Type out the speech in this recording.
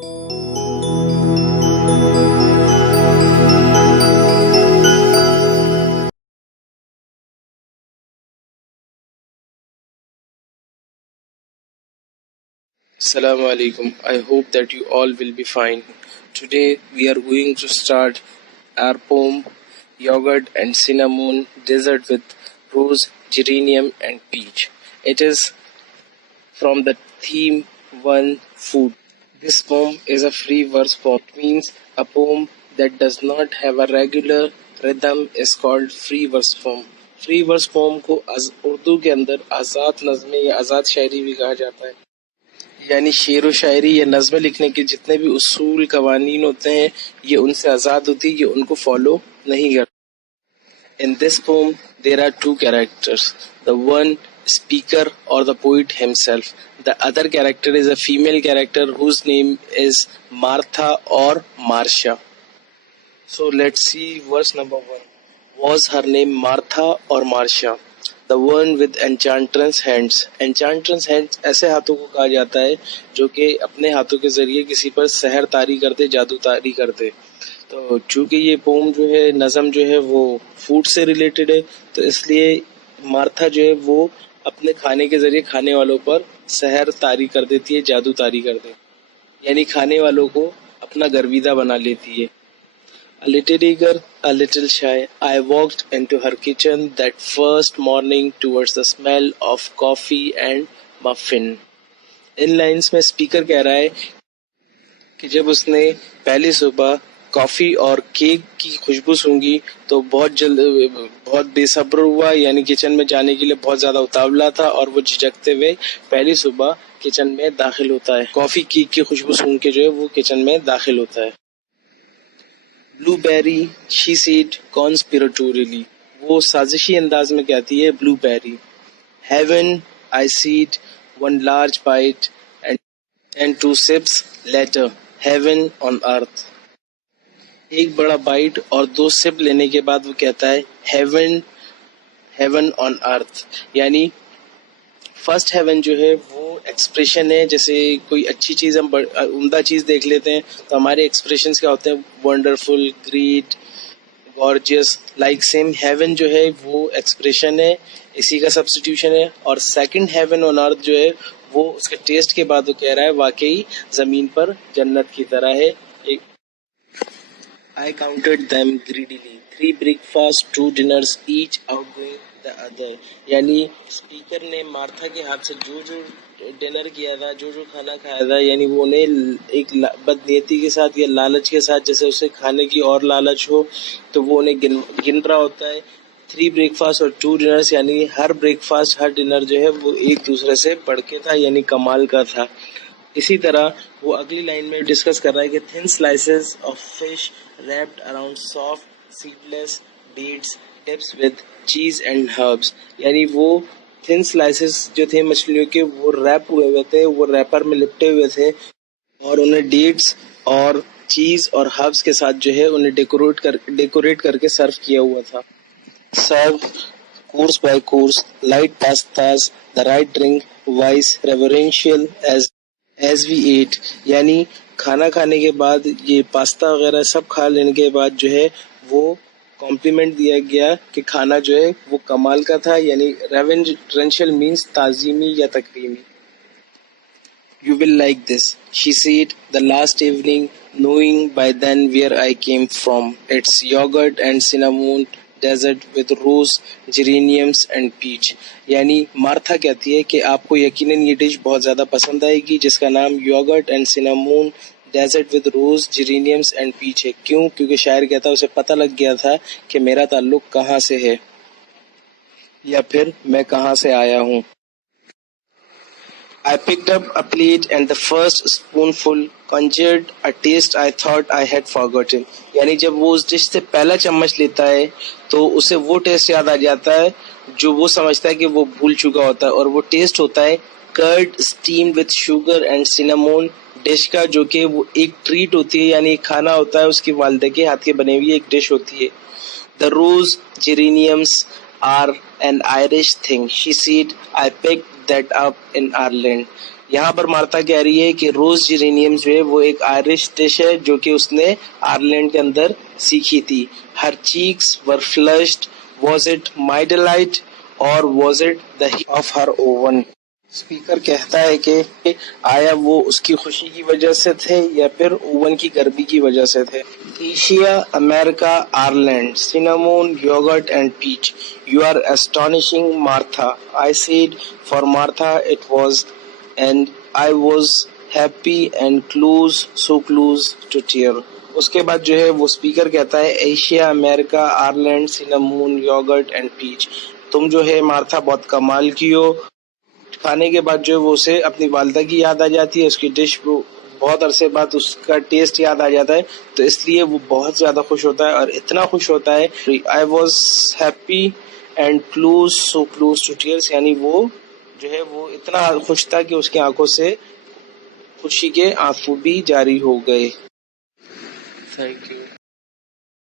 Assalamu alaikum. I hope that you all will be fine. Today we are going to start our poem Yogurt and Cinnamon Dessert with Rose, Geranium and Peach. It is from the theme One Food. This poem is a free verse poem. It means a poem that does not have a regular rhythm is called free verse poem. Free verse poem को उर्दू के अंदर आज़ाद नज़्में या आज़ाद शायरी भी कहा जाता है, यानी शेर व शायरी या नज़्म लिखने के जितने भी उसूल कवानीन होते हैं ये उनसे आज़ाद होती है, ये उनको फॉलो नहीं करते. In this poem there are two characters, the one speaker or the poet himself. The other character is a female character whose name is Martha or Marcia. So let's see verse number 1. Was her name Martha or Marcia? The one with enchantress hands. Enchantress hands ऐसे हाथों को कहा जाता है जो कि अपने हाथों के जरिए किसी पर सहर तारी करते, जादू तारी करते. तो चूंकि ये पोम जो है, नज़म जो है वो फूड से रिलेटेड है, तो इसलिए मार्था जो है वो अपने खाने के जरिए खाने वालों पर सहर तारी कर देती है, जादू तारी कर देती है, यानी खाने वालों को अपना गर्विदा बना लेती है. A little eager, a little shy, I walked into her kitchen that first morning towards the smell of coffee and muffin. In lines में स्पीकर कह रहा है कि जब उसने पहली सुबह कॉफ़ी और केक की खुशबू सूंघी तो बहुत बेसब्र हुआ, यानी किचन में जाने के लिए बहुत ज़्यादा उतावला था और वो झिझकते हुए पहली सुबह किचन में दाखिल होता है. कॉफ़ी केक की खुशबू सूंघ के जो है वो किचन में दाखिल होता है. Blueberry, she said conspiratorially. वो साजिशी अंदाज में कहती है blueberry. Heaven, I said, one large bite and two sips later. Heaven on earth. एक बड़ा बाइट और दो सिप लेने के बाद वो कहता है heaven on earth, यानी फर्स्ट हेवन जो है वो एक्सप्रेशन है. जैसे कोई अच्छी चीज़ हम उम्दा चीज़ देख लेते हैं तो हमारे एक्सप्रेशंस क्या होते हैं, wonderful, great, gorgeous. Like same heaven जो है वो एक्सप्रेशन है, इसी का सब्स्टिट्यूशन है. और सेकंड हेवन ऑन अर्थ जो है वो उसके टेस्ट के बाद वो कह रहा है वाकई ज़मीन पर जन्नत की तरह है. I counted them greedily. 3 breakfasts, 2 dinners, each outgoing the other. यानी स्पीकर ने मार्था के हाथ से जो डिनर किया था, जो खाना खाया था, यानी वो उन्हें एक बदनीयती के साथ या लालच के साथ, जैसे उसे खाने की और लालच हो तो वो उन्हें गिन रहा होता है. 3 ब्रेकफास्ट और 2 डिनर्स, यानी हर ब्रेकफास्ट हर डिनर जो है वो एक दूसरे से बढ़ के था, यानी कमाल का था. इसी तरह वो अगली लाइन में डिस्कस कर रहा है कि thin slices of fish wrapped around soft seedless dates dips with cheese and herbs, यानी वो थिन स्लाइसेस जो थे मछलियों के वो रैप हुए थे, वो रैपर में लिपटे हुए थे और उन्हें डेट्स और चीज और हर्ब्स के साथ जो है उन्हें डेकोरेट करके सर्व किया हुआ था. सर्व course by course, light pastas, the right drink, wise, reverential as we ate, यानी खाना खाने के बाद ये पास्ता वगैरह सब खा लेने के बाद जो है वो कॉम्प्लीमेंट दिया गया कि खाना जो है वो कमाल का था, यानी रेवरेंशियल मीन्स ताजीमी या तकरीमी. You will like this, she said the last evening, knowing by then where I came from. It's yogurt and cinnamon dessert with rose, geraniums and peach. यानी मार्था कहती है कि आपको यकीनन ये डिश बहुत ज़्यादा पसंद आएगी जिसका नाम yogurt and cinnamon dessert with rose, geraniums and peach है. क्यों? क्योंकि शायर कहता है उसे पता लग गया था कि मेरा ताल्लुक कहाँ से है या फिर मैं कहाँ से आया हूँ. I picked up a plate and the first spoonful conjured a taste I thought I had forgotten. यानी जब वो उस डिश से पहला चम्मच लेता है तो उसे वो टेस्ट याद आ जाता है जो वो समझता है कि वो भूल चुका होता है, और वो टेस्ट होता है curd steamed with sugar and cinnamon dish का, जो कि वो एक ट्रीट होती है, यानी खाना होता है उसकी वालदा के हाथ के बने हुई एक डिश होती है. The rose geraniums are an Irish thing, she said. I picked that up in Ireland. یہاں پر مارتھا کہہ رہی ہے کہ روز جیرینیم جو ہے وہ ایک آئرش ڈش ہے جو کہ اس نے آئرلینڈ کے اندر سیکھی تھی. Her cheeks were flushed. Was it my delight or was it the heat of her oven. Speaker کہتا ہے کہ آیا وہ اس کی خوشی کی وجہ سے تھے یا پھر اوون کی گرمی کی وجہ سے تھے. Asia, America, Ireland, cinnamon, yogurt and peach. You are astonishing, Martha. I said for Martha it was, and I was happy and close, so close to tear. اس کے بعد جو ہے وہ اسپیکر کہتا ہے Asia, America, Ireland, cinnamon, yogurt and peach. تم جو ہے مارتھا بہت کمال کی ہو. کھانے کے بعد جو ہے وہ اسے اپنی والدہ کی یاد آ جاتی ہے, اس کی ڈش بہت عرصے بعد اس کا ٹیسٹ یاد آ جاتا ہے, تو اس لیے وہ بہت زیادہ خوش ہوتا ہے, اور اتنا خوش ہوتا ہے I was happy and close so close to tears, یعنی وہ جو ہے وہ اتنا خوش تھا کہ اس کی آنکھوں سے خوشی کے آنسو بھی جاری ہو گئے. Thank you.